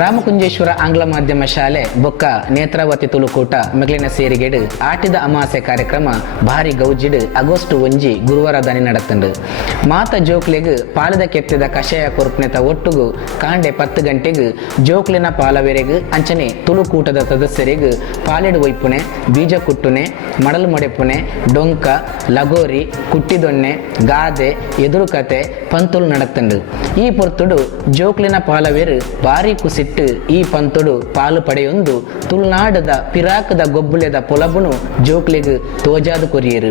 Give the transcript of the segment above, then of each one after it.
ರಾಮಕುಂಜೇಶ್ವರ ಆಂಗ್ಲ ಮಾಧ್ಯಮ ಶಾಲೆ ಬೊಕ್ಕ ನೇತ್ರಾವತಿ ತುಳುಕೂಟ ಮೆಗ್ಲಿನ ಸೇರಿಗೆಡು ಆಟಿದ ಅಮಾಸೆ ಕಾರ್ಯಕ್ರಮ ಭಾರಿ ಗೌಜಿಡ್ ಆಗಸ್ಟ್ 1 ಗುರುವಾರ ದಾನಿ ನಡತಂಡು ಮಾತ ಜೋಕ್ಲೆಗ್ ಪಾಲದ ಕೆತ್ತಿದ ಕಷಾಯ ಕೊರ್ಪನೆತ ಒಟ್ಟುಗು ಕಾಂಡೆ 10 ಗಂಟೆಗ್ ಜೋಕ್ಲಿನ ಪಾಲವೆರೆಗ್ ಅಂಚನೆ ತುಳುಕೂಟದ ಸದಸ್ಯರಿಗ್ ಪಾಲೆಡು ಒಯ್ಪುನೆ ಬೀಜ ಕುಟ್ಟುನೆ ಮಡಲು ಮೊಡೆಪುನೆ ಡೊಂಕ ಲಗೋರಿ ಕುಟ್ಟಿದೊಣ್ಣೆ ಗಾದೆ ಎದುರುಕತೆ ಪಂತುಲು ನಡತಂಡು ಈ ಪೊರ್ತುಡು ಜೋಕ್ಲಿನ ಪಾಲವೇರು ಭಾರಿ ಕುಸಿಟ್ಟು ಈ ಪಂತುಡು ಪಾಲು ಪಡೆಯೊಂದು ತುಳುನಾಡದ ಪಿರಾಕದ ಗೊಬ್ಬುಲೆದ ಪೊಲಬುನು ಜೋಕ್ಲೆಗ್ ತೋಜಾದು ಕೊರಿಯರು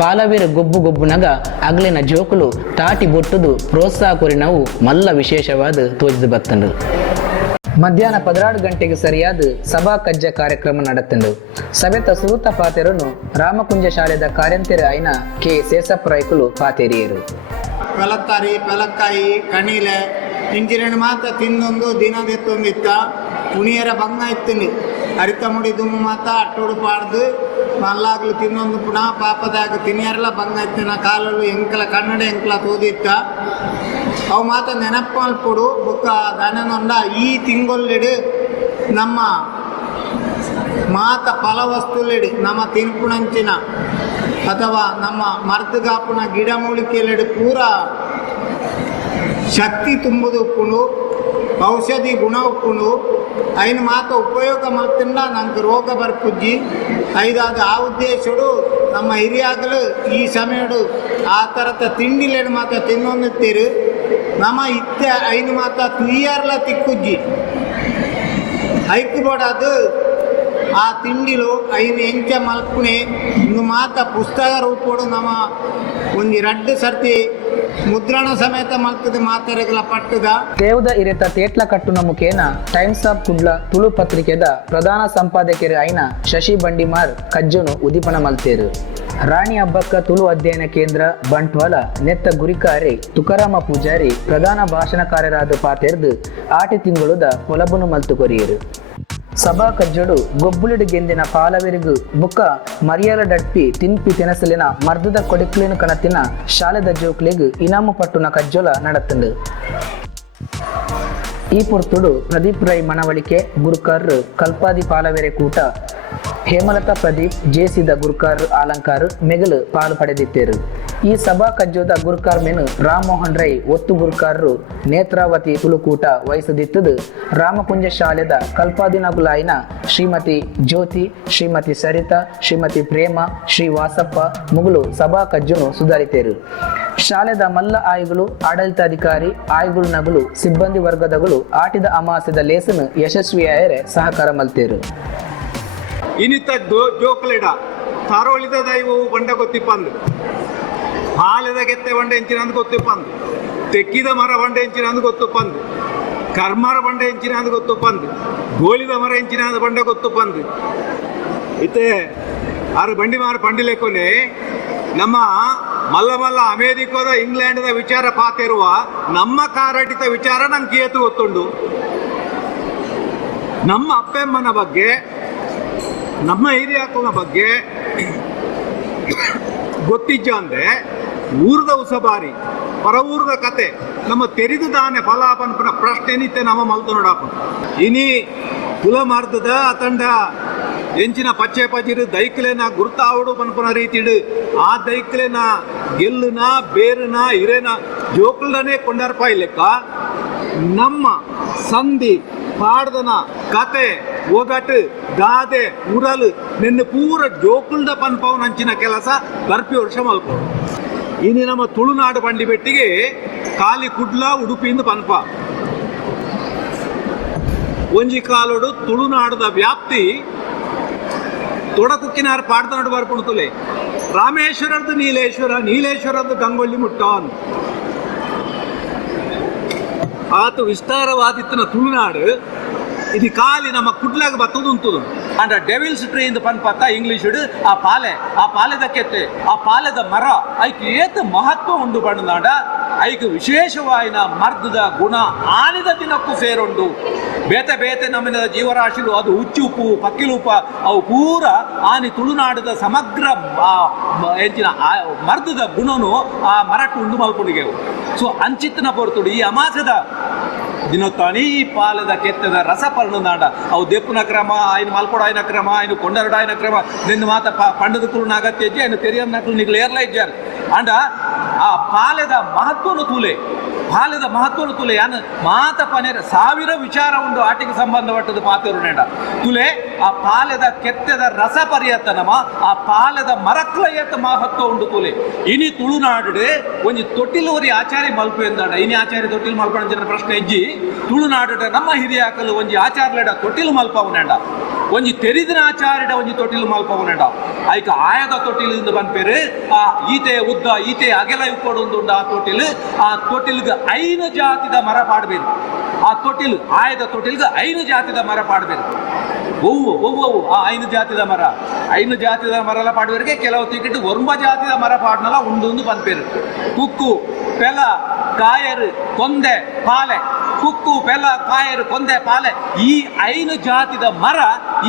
ಪಾಲವೇರು ಗೊಬ್ಬು ಗೊಬ್ಬುನಗ ಅಗ್ಲಿನ ಜೋಕುಲು ತಾಟಿ ಬೊಟ್ಟುದು ಪ್ರೋತ್ಸಾಹ ಕೊರಿನವು ಮಲ್ಲ ವಿಶೇಷವಾದ ತೋಜದು ಬತ್ತಂಡು ಮಧ್ಯಾಹ್ನ 16 ಗಂಟೆಗೆ ಸರಿಯಾದ ಸಭಾ ಕಜ್ಜ ಕಾರ್ಯಕ್ರಮ ನಡತಂಡು ಸಭೆತ ಸುರುತ ಪಾತೆರನು ರಾಮಕುಂಜ ಶಾಲೆದ ಕಾರ್ಯಂತೆರ ಐನ ಕೆ ಸೇಸಪ್ಪ ರೈಕುಲು ಪಾತೆರಿಯರು ಪೆಲತ್ತಾರಿ ಪೆಲಕ್ಕಾಯಿ ಕಣೀಲೆ ಇಂಚಿನ ಮಾತ ತಿನ್ನೊಂದು ದಿನದೆತ್ತೊಂದಿತ್ತ ಉಣಿಯರ ಭಂಗ ಇತ್ತಿನಿ ಅರಿತ ಮುಡಿ ದುಮ್ಮು ಮಾತ ಅಟ್ಟೋಡು ಪಾಡ್ದು ಮಲ್ಲಾಗ್ಲು ತಿನ್ನೊಂದು ಪುನಃ ಪಾಪದಾಗ ತಿನ್ನಿಯರೆಲ್ಲ ಭಂಗ ಇತ್ತಿನ ಕಾಲಲು ಎಂಕಲ ಕನ್ನಡ ಎಂಕಲ ತೋದಿತ್ತ ಅವು ಮಾತ ನೆನಪಲ್ಪಡು ಬುಕ್ಕ ದನನೊಂಡ ಈ ತಿಂಗೊಲ್ಲಿಡು ನಮ್ಮ ಮಾತ ಫಲವಸ್ತುಲಿಡು ನಮ್ಮ ತಿನ್ಪುಣಂಚಿನ ಅಥವಾ ನಮ್ಮ ಮರ್ದಗಾಪುನ ಗಿಡ ಮೂಲಿಕೆಯಲ್ಲಿಡು ಪೂರ ಶಕ್ತಿ ತುಂಬುದು ಉಪ್ಪುಂಡು ಔಷಧಿ ಗುಣ ಉಪ್ಪುಂಡು ಐನು ಮಾತ ಉಪಯೋಗ ಮಾಡ್ತಿಂದ ನಂಗೆ ರೋಗ ಬರ್ಪುಜ್ಜಿ ಐದಾದ ಆ ಉದ್ದೇಶಡು ನಮ್ಮ ಹಿರಿಯಾಗಲು ಈ ಸಮಯಡು ಆ ಥರದ ತಿಂಡಿಲೇನು ಮಾತ ತಿನ್ನೊಂದುತ್ತೀರು ನಮ್ಮ ಇತ್ತೆ ಐನು ಮಾತ ತುಯ್ಯಾರ್ಲ ತಿಕ್ಕುಜ್ಜಿ ಐಕು ಬೋಡದು ಆ ತಿಂಡಿಲು ಐನು ಎಂಚ ಮಲ್ಪುಣೆ ಇನ್ನು ಮಾತ ಪುಸ್ತಕ ರೂಪೋಡು ನಮ್ಮ ಒಂದು 2 ಸರ್ತಿ ಮುದ್ರಣ ಸಮೇತ ಮಲ್ತದ ಮಾತೆರೆಗಳ ಪಟ್ಟದ ದೇವದ ಇರೆತ ತೇಟ್ಲ ಕಟ್ಟುನ ಮುಖೇನ ಟೈಮ್ಸ್ ಆಫ್ ಕುಡ್ಲ ತುಳು ಪತ್ರಿಕೆದ ಪ್ರಧಾನ ಸಂಪಾದಕರು ಐನ ಶಶಿ ಬಂಡಿಮಾರ್ ಕಜ್ಜುನು ಉದಿಪನ ಮಲ್ತೇರು ರಾಣಿ ಹಬ್ಬಕ್ಕ ತುಳು ಅಧ್ಯಯನ ಕೇಂದ್ರ ಬಂಟ್ವಾಳ ನೆತ್ತ ಗುರಿಕಾರಿ ತುಕಾರಾಮ ಪೂಜಾರಿ ಪ್ರಧಾನ ಭಾಷಣಕಾರರಾದ ಪಾತೆರ್ದು ಆಟಿ ತಿಂಗಳುದ ಹೊಲಬುನು ಮಲ್ತು ಕೊರಿಯರು ಸಭಾ ಕಜ್ಜಡು ಗೊಬ್ಬುಲಿಡು ಗೆಂದಿನ ಪಾಲವೆರಿಗು ಬುಕ್ಕ ಮರಿಯಾಲ ಡಡ್ಪಿ ತಿನ್ಪಿ ತಿನಸಲಿನ ಮರ್ದದ ಕೊಡಿಕ್ಲಿನ ಕಣತಿನ ಶಾಲೆದ ಜೋಕ್ಲಿಗ್ ಇನಾಮು ಪಟ್ಟುನ ಕಜ್ಜೊಲ ನಡತಂಡು ಈ ಪೊರ್ತುಡು ಪ್ರದೀಪ್ ರೈ ಮನವಳಿಕೆ ಗುರುಕಾರ್ ಕಲ್ಪಾದಿ ಪಾಲವೆರೆ ಕೂಟ ಹೇಮಲತಾ ಪ್ರದೀಪ್ ಜೇಸಿದ ಗುರುಕಾರ್ ಆಲಂಕಾರ್ ಮೆಗಲು ಪಾಲು ಪಡೆದಿತ್ತೇರು ಈ ಸಭಾ ಕಜ್ಜೋದ ಗುರುಕಾರ್ ಮೆನು ರಾಮಮೋಹನ್ ರೈ ಒತ್ತು ಗುರುಕಾರರು ನೇತ್ರಾವತಿ ತುಳುಕೂಟ ವಹಿಸದಿತ್ತದು ರಾಮಕುಂಜ ಶಾಲೆದ ಕಲ್ಪಾದಿನಗುಲಾಯಿನ ಶ್ರೀಮತಿ ಜ್ಯೋತಿ ಶ್ರೀಮತಿ ಸರಿತಾ ಶ್ರೀಮತಿ ಪ್ರೇಮ ಶ್ರೀ ವಾಸಪ್ಪ ಮುಗುಲು ಸಭಾ ಕಜ್ಜುನು ಸುಧಾರಿತೇರು ಶಾಲೆದ ಮಲ್ಲ ಆಯ್ಗಳು ಆಡಳಿತಾಧಿಕಾರಿ ಆಯ್ಗಳು ನಗುಲು ಸಿಬ್ಬಂದಿ ವರ್ಗದಗಳು ಆಟಿದ ಅಮಾಸದ ಲೇಸನು ಯಶಸ್ವಿಯಾಯರೆ ಸಹಕಾರ ಮಲ್ತೇರು ಇನಿತ ಜೋಕ್ಲೆಡ ತಾರೋಳಿದ ದೈವವು ಬಂಡ ಗೊತ್ತಿಪ್ಪಂದು ಹಾಲದ ಗೆತ್ತೆ ಬಂಡೆ ಎಂಚಿನಂದು ಗೊತ್ತಿಪ್ಪಂದು ತೆಕ್ಕಿದ ಮರ ಬಂಡೆ ಎಂಚಿನಂದು ಗೊತ್ತುಪ್ಪಂದು ಕರ್ಮರ ಬಂಡೆ ಎಂಚಿನಂದು ಗೊತ್ತುಪ್ಪಂದು ಗೋಳಿದ ಮರ ಎಂಚಿನಂದು ಬಂಡೆ ಗೊತ್ತುಪ್ಪಂದು ಇತ್ತೆ ಆರು ಬಂಡಿ ಮಾರ ಪಂಡಿಲೆಕೊನೆ ನಮ್ಮ ಮಲ್ಲ ಮಲ್ಲ ಅಮೇರಿಕದ ಇಂಗ್ಲೆಂಡ್ದ ವಿಚಾರ ಪಾತಿರುವ ನಮ್ಮ ಕಾರಟಿತ ವಿಚಾರ ನಂಗೆ ಕೇತು ಗೊತ್ತುಂಡು ನಮ್ಮ ಅಪ್ಪೆಮ್ಮನ ಬಗ್ಗೆ ನಮ್ಮ ಹಿರಿಯಾಕನ ಬಗ್ಗೆ ಗೊತ್ತಿಜ್ಜ ಅಂದರೆ ಊರದ ಉಸಬಾರಿ ಪರ ಊರದ ಕತೆ ನಮ್ಮ ತೆರೆದು ದಾನೆ ಫಲಾಪನ ಪ್ರಶ್ನೆ ನಿತ್ಯ ನಮ್ಮ ಮಲ್ತು ನೋಡಪ್ಪ ಇನಿ ಕುಲ ಮಾರ್ದದ ಅತಂಡ ಎಂಚಿನ ಪಚ್ಚೆ ಪಜಿರು ದೈಕ್ಲೆನ ಗುರ್ತಾವಡು ಪನ್ಪನ ರೀತಿಡು ಆ ದೈಕ್ಲೆನ ಗೆಲ್ಲುನ ಬೇರುನ ಹಿರೇನ ಜೋಕುಲನೇ ಕೊಂಡರ್ಪ ಲೆಕ್ಕ ನಮ್ಮ ಸಂಧಿ ಪಾಡ್ದನ ಕತೆ ಒಗಟು ಗಾದೆ ಉರಲು ನಿನ್ನ ಪೂರ ಜೋಕುಲ್ದ ಪನ್ಪವನ ಹಂಚಿನ ಕೆಲಸ ಬರ್ಪಿ ವರ್ಷ ಮಲ್ಪೋಡು ಇನ್ನು ನಮ್ಮ ತುಳುನಾಡು ಬಂಡಿ ಬೆಟ್ಟಿಗೆ ಕಾಲಿ ಕುಡ್ಲ ಉಡುಪಿಯಿಂದ ಪನ್ಪ ಒಂಜಿ ಕಾಲೋಡು ತುಳುನಾಡದ ವ್ಯಾಪ್ತಿ ತೊಡಕುಕ್ಕಿನಾರು ಪಾಡ್ದನಾಡು ಬರ್ಪುಣ್ತುಲೆ ರಾಮೇಶ್ವರದ್ದು ನೀಲೇಶ್ವರ ನೀಲೇಶ್ವರದ್ದು ಗಂಗೊಳ್ಳಿ ಮುಟ್ಟಾನ್ ಆತು ವಿಸ್ತಾರವಾದಿತ್ತನ ತುಳುನಾಡು ఇది ఖాళీ ನಮ್ಮ ಕುಡ್ಲಾಗ ಬತ್ತದು ಉಂಟುದು ಅಂಡ ಡೆವಿಲ್ಸ್ ಟ್ರೀ ಇಂದ ಪನ್ಪತ್ತ ಇಂಗ್ಲಿಷ್ ಆ ಪಾಲೆದ ಕೆತ್ತೆ ಆ ಪಾಲೆದ ಮರ ಐಕ್ ಏತ್ ಮಹತ್ವ ಉಂಡು ಬಣ್ಣದಾಂಡ ಐಕ್ ವಿಶೇಷವಾಯಿನ ಮರ್ದದ ಗುಣ ಆನಿದ ದಿನಕ್ಕೂ ಸೇರುಂಡು ಬೇತೆ ಬೇತೆ ನಮ್ಮಿನ ಜೀವರಾಶಿಲು ಅದು ಉಚ್ಚುಪ್ಪು ಪಕ್ಕಿಲುಪ್ಪ ಅವು ಪೂರ ಆನಿ ತುಳುನಾಡದ ಸಮಗ್ರ ಎಂಚಿನ ಮರ್ದದ ಗುಣನು ಆ ಮರಟ್ಟು ಉಂಡು ಮಲ್ಕೊಂಡಿಗೆವು ಸೊ ಅಂಚಿತ್ತಿನ ಪೊರ್ತುಡು ಈ ಅಮಾಸದ ದಿನೊತ್ತಾನಿ ಈ ಪಾಲದ ಕೆತ್ತದ ರಸ ಪರ್ಣದಾಂಡ ಅವು ದೆಪ್ಪುನ ಕ್ರಮ ఆయన ಮಲ್ಪೊಡಾಯಿನ ಕ್ರಮ ఆయన కొండరడాయిన క్రಮ నిన్ను మాత పండుగ కురున అగత్యజ్జి ఆయన తెరియన్నట్లు నీకు లేర్లా ఇచ్చారు అంಡ ఆ పాలెದ ಮಹತ್ವನು ತೂಲೆ ಯಾನು ಮಾತ ಪನೆರ ಸಾವಿರ ವಿಚಾರ ಉಂಡು ಆಟಿಗೆ ಸಂಬಂಧಪಟ್ಟದು ಪಾತಿರುನೇಂಡ ತುಲೆ ಆ ಪಾಲೆದ ಕೆತ್ತದ ರಸ ಪರ್ಯತನಮ ಆ ಪಾಲೆದ ಮರಕ್ಲಯತ್ ಮಹತ್ವ ಉಂಡು ತುಲೆ ಇನಿ ತುಳುನಾಡುಡೆ ಒಂಜಿ ತೊಟ್ಟಿಲುವರಿ ಆಚಾರಿ ಮಲ್ಪು ಎಂದಾಂಡ ಇನಿ ಆಚಾರಿ ತೊಟ್ಟಿಲು ಮಲ್ಪಣ ಜನ ಪ್ರಶ್ನೆ ಇಜ್ಜಿ ತುಳುನಾಡುಡೆ ನಮ್ಮ ಹಿರಿಯಾಕಲು ಒಂಜಿ ಆಚಾರ್ಲೆಡ ತೊಟ್ಟಿಲು ಮಲ್ಪವನೇಂಡ ಒಂಜಿ ತೆರಿದಿನ ಆಚಾರ್ಯಡ ಒಂಜಿ ತೊಟ್ಟಿಲು ಮಲ್ಪವನೇಂಡ ಐಕ ಆಯದ ತೊಟ್ಟಿಲಿಂದ ಬಂದ್ಪೇರು ಆ ಈತೆ ಉದ್ದ ಈತೆ ಅಗೆಲ ಇಕ್ಕೊಡುಂದುಂಡ ಆ ತೊಟ್ಟಿಲ್ಗೆ 5 ಜಾತಿದ ಮರ ಪಾಡಬೇಕು ಆ ತೊಟ್ಟಿಲು ಆಯದ ತೊಟ್ಟಿಲ್ಗೆ 5 ಜಾತಿದ ಮರ ಪಾಡಬೇಕು ಒವ್ವು ಆ 5 ಜಾತಿದ ಮರ ಎಲ್ಲ ಪಾಡುವರಿಗೆ ಕೆಲವು ತಿಕ್ಕಿಟ್ಟು 9 ಜಾತಿದ ಮರ ಪಾಡ್ನಲ್ಲ ಉಂಡು ಬಂದ್ಪೇರು ಕುಕ್ಕು ಪೆಲ ಕಾಯರು ಕೊಂದೆ ಪಾಲೆ ಕುಕ್ಕು ಪೆಲ ಕಾಯರು ಕೊಂದೆ ಪಾಲೆ ಈ 5 ಜಾತಿದ ಮರ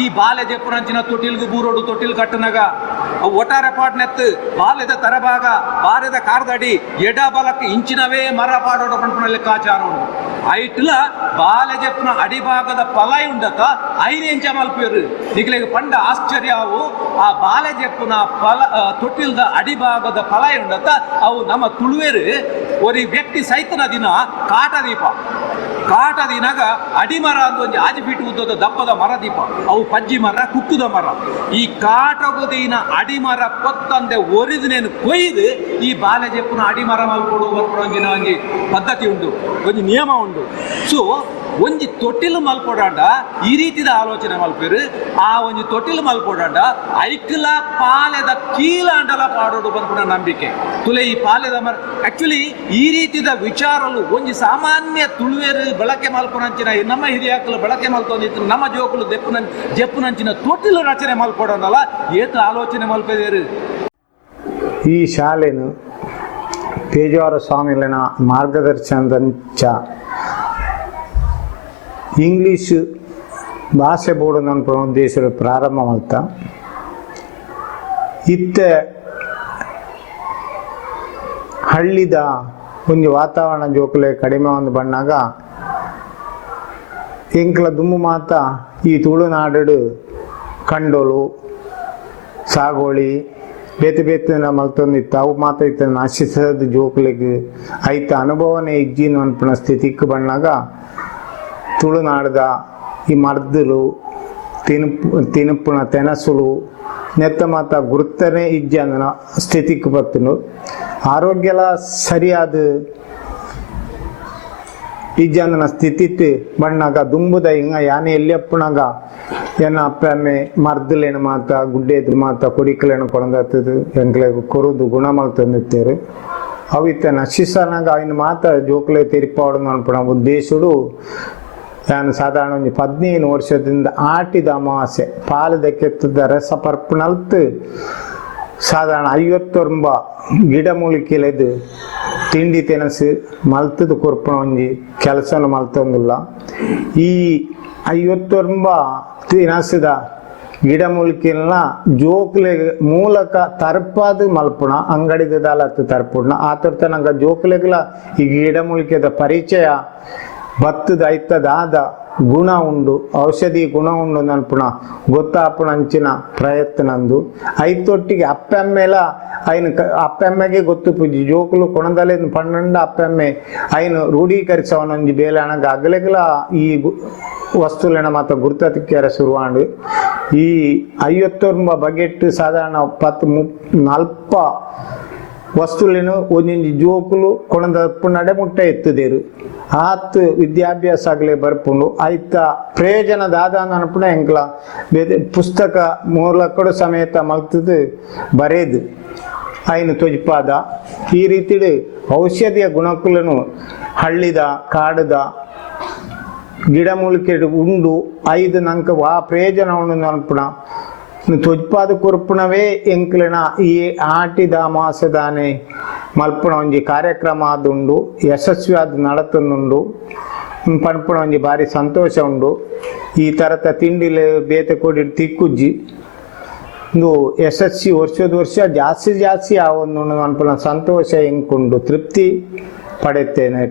ಈ ಬಾಲೆ ಜಪ್ಪುನಂಚಿನ ತೊಟ್ಟಿಲ್ಗು ಬೂರೋಡು ತೊಟ್ಟಿಲ್ ಕಟ್ಟನಾಗ ಒಟ್ಟಾರೆ ಪಾಡ್ನೆತ್ತು ಬಾಲೆದ ತರಭಾಗ ಬಾರೆದ ಕಾರ್ದಡಿ ಎಡ ಬಲಕ್ಕೆ ಇಂಚಿನವೇ ಮರ ಪಾಡೋಡು ಪಂಪನ ಲೆಕ್ಕಾಚಾರ ಉಂಟು ಐಟ್ಲ ಬಾಲೆ ಜಪ್ಪುನ ಅಡಿಭಾಗದ ಪಲಾಯಿ ಉಂಡತ 5 ಇಂಚ ಮಲ್ಪೇರು ನಿಗ್ಲೆಗೆ ಪಂಡ ಆಶ್ಚರ್ಯವು ಆ ಬಾಲೆ ಜಪ್ಪುನ ತೊಟ್ಟಿಲ್ದ ಅಡಿಭಾಗದ ಪಲಾಯಿ ಉಂಡತ ಅವು ನಮ್ಮ ತುಳುವೇರು ಒಂದು ವ್ಯಕ್ತಿ ಸೈತನ ದಿನ ಕಾಟ ದಿನಾಗ ಅಡಿಮರ ಅಂತ ಒಂದು 5 ಫೀಟ್ ಉದ್ದದ ದಪ್ಪದ ಮರ ದೀಪ ಅವು ಪಜ್ಜಿ ಮರ ಕುಕ್ಕುದ ಮರ ಈ ಕಾಟಗುದಿನ ಅಡಿಮರ ಕೊತ್ತಂದೆ ಒರಿದಿನೇನು ಕೊಯ್ದು ಈ ಬಾಲೆ ಜಪ್ಪುನ ಅಡಿಮರ ಮಲ್ಕೊಡು ಬರ್ಕೊಡಂಗಿನ ಒಂಜಿ ಪದ್ಧತಿ ಉಂಟು ಒಂದು ನಿಯಮ ಉಂಟು ಸೊ ಒಂಜಿ ತೊಟ್ಟಿಲು ಮಲ್ಪೊಡಾಂಡ ಈ ರೀತಿದ ಆಲೋಚನೆ ಮಲ್ಪೇರು ಆ ಒಂಜಿ ತೊಟ್ಟಿಲು ಮಲ್ಪೊಡಾಂಡ ಐಕ್ಲ ಪಾಲೆದ ಕೀಲಾಂಡಲ ಪಾಡೋಡು ಬಂದ್ಬಿಡ ನಂಬಿಕೆ ತುಲೆ ಈ ಪಾಲೆದ ಮರ ಆಕ್ಚುಲಿ ಈ ರೀತಿದ ವಿಚಾರಲು ಒಂಜಿ ಸಾಮಾನ್ಯ ತುಳುವೇರು ಬಳಕೆ ಮಲ್ಪೊನಂಚಿನ ನಮ್ಮ ಹಿರಿಯಾಕಲು ಬಳಕೆ ಮಲ್ಪೊಂದಿತ್ತು ನಮ್ಮ ಜೋಕುಲು ಜಪ್ಪುನಂಚಿನ ತೊಟ್ಟಿಲು ರಚನೆ ಮಲ್ಪೊಡೋನಲ್ಲ ಏತ ಆಲೋಚನೆ ಮಲ್ಪದೇರು ಈ ಶಾಲೆನು ಪೇಜಾವರ ಸ್ವಾಮಿಲಿನ ಮಾರ್ಗದರ್ಶನದಂಚ ಇಂಗ್ಲೀಷ್ ಭಾಷೆ ಬೋರ್ಡ್ ನನ್ನ ಉದ್ದೇಶ ಪ್ರಾರಂಭ ಮಾಡ್ತಾ ಇತ್ತೆ ಹಳ್ಳಿದ ಒಂದು ವಾತಾವರಣ ಜೋಕಲೆ ಕಡಿಮೆ ಒಂದು ಬಣ್ಣಾಗ ಎಂಕ್ಲ ದುಮ್ಮು ಮಾತ ಈ ತುಳುನಾಡು ಕಂಡೋಲು ಸಾಗೋಳಿ ಬೇತೆ ಬೇತೆ ಮಲ್ತೊಂದಿತ್ತು ಅವು ಮಾತ ಇತ್ತ ನಶಿಸದ ಜೋಕಲಿಗೆ ಐತ ಅನುಭವನೇ ಇಜ್ಜಿನ ಅನ್ಪಣ ಸ್ಥಿತಿಗೆ ಬಣ್ಣಾಗ ತುಳುನಾಡದ ಈ ಮರ್ದಲು ತಿನುಪುನ ತೆನಸುಲು ನೆತ್ತ ಮಾತ ಗುರುತನೇ ಇಜ್ಜಂದನ ಸ್ಥಿತಿಗೆ ಬತ್ತನು ಆರೋಗ್ಯಲ ಸರಿಯಾದ ಇಜ್ಜಂದನ ಸ್ಥಿತಿ ಬಣ್ಣಾಗ ದುಂಬುದ ಹಿಂಗ ಯಾನೆ ಎಲ್ಲಿಯಪ್ಪನಾಗ ಏನ ಅಪ್ಪಮ್ಮೆ ಮರ್ದಲೇನು ಮಾತ ಗುಡ್ಡೆದು ಮಾತ ಕೊಡಿಕಲೇನು ಕೊಡಂದತ್ತದು ಎಂಕ್ಲೆಗೆ ಕೊರುದು ಗುಣ ಮಲ್ತಂದಿತ್ತೇರು ಅವಿತ್ತ ನಶಿಸನಾಗ ಅವನ ಮಾತ ಜೋಕ್ಲೆ ತಿರುಪಾಡು ಅನ್ಪಣ ಉದ್ದೇಶಡು ನಾನು ಸಾಧಾರಣ ಒಂದು 15 ವರ್ಷದಿಂದ ಆಟಿದ ಅಮಾವಾಸ್ಯೆ ಪಾಲದ ಕೆತ್ತದ ರಸ ಪರ್ಪಣಲ್ತು ಸಾಧಾರಣ 50 ಗಿಡಮೂಲಿಕೆಲೆದು ತಿಂಡಿ ತೆನಸು ಮಲ್ತದ ಕೊರ್ಪಣ ಒಂಜಿ ಕೆಲಸನ ಮಲ್ತೊಂದಿಲ್ಲ ಈ 50 ತಿನಸದ ಗಿಡಮೂಲಿಕೆಲ್ಲ ಜೋಕ್ಲೆ ಮೂಲಕ ತರ್ಪಾದು ಮಲ್ಪುಣ ಅಂಗಡಿದ ದಾಲತ್ತು ತರ್ಪುಣ ಆತರ್ತ ನಂಗೆ ಜೋಕ್ಲೆಗಳ ಈ ಗಿಡಮೂಲಿಕೆದ ಪರಿಚಯ ಭತ್ತದ ಐತದಾದ ಗುಣ ಉಂಡು ಔಷಧಿ ಗುಣ ಉಂಡು ನನ್ಪುಣ ಗೊತ್ತಾಪುಣಂಚಿನ ಪ್ರಯತ್ನಂದು ಐತೊಟ್ಟಿಗೆ ಅಪ್ಪೆಮ್ಮೆಲ ಐನು ಅಪ್ಪೆಮ್ಮೆಗೆ ಗೊತ್ತು ಪೂಜಿ ಜೋಕುಲು ಕೊಣದಲೆ ಪನ್ನಂಡ ಅಪ್ಪೆಮ್ಮೆ ಐನು ರೂಢೀಕರಿಸವನೊಂಜಿ ಬೇಲೆ ಅಣಗ ಅಗಲೆಗಲ ಈ ವಸ್ತುಲೆನ ಮಾತ ಗುರ್ತತಿಕ್ಕೆರ ಶುರುವಾಂಡು ಈ 50 ಬಗೆಟ್ ಸಾಧಾರಣ 10-40 ವಸ್ತುಲೇನು ಒಂದೊಂದು ಜೋಕುಲು ಕೊಣದ ನಡೆ ಮುಟ್ಟ ಎತ್ತದೇರು ಆತ್ ವಿದ್ಯಾಭ್ಯಾಸ ಆಗಲೇ ಬರ್ಪುಂಡು ಐತ ಪ್ರಯೋಜನದಾದ ಅನ್ಪುಣ ಎಂಕ್ಲ ಪುಸ್ತಕ ಮೂಲಕಡು ಸಮೇತ ಮಲ್ತದು ಬರೇದು ಐನು ತೊಜ್ಪಾದ ಈ ರೀತಿ ಔಷಧಿಯ ಗುಣಕುలను ಹಳ್ಳಿದ ಕಾಡದ ಗಿಡಮೂಲಿಕೆ ಉಂಡು ಐದು ನಂಗೆ ವಾ ಪ್ರಯೋಜನ ಉಂಡು ಅನ್ಪುಣ ತೊಜ್ಪಾದ ಕುರ್ಪುಣವೇ ಎಂಕ್ಲಿನ ಈ ಆಟಿದ ಅಮಾಸದಾನೆ ಮಲ್ಪುಣ ಒಂಜಿ ಕಾರ್ಯಕ್ರಮ ಆದುಂಡು ಯಶಸ್ವಿ ಆದ ನಡತುಂಡು ಪನ್ಪುಣ ಒಂಜಿ ಭಾರಿ ಸಂತೋಷ ಉಂಡು ಈ ಥರದ ತಿಂಡಿಲು ಬೇತೆ ಕೊಡಿ ತಿಕ್ಕುಜ್ಜಿ ಒಂದು ಯಶಸ್ವಿ ವರ್ಷ ಜಾಸ್ತಿ ಆವೊಂದು ಅನ್ಪುಣ ಸಂತೋಷ ಎಂಕುಂಡು ತೃಪ್ತಿ ಪಡೆಯುತ್ತೇನೆ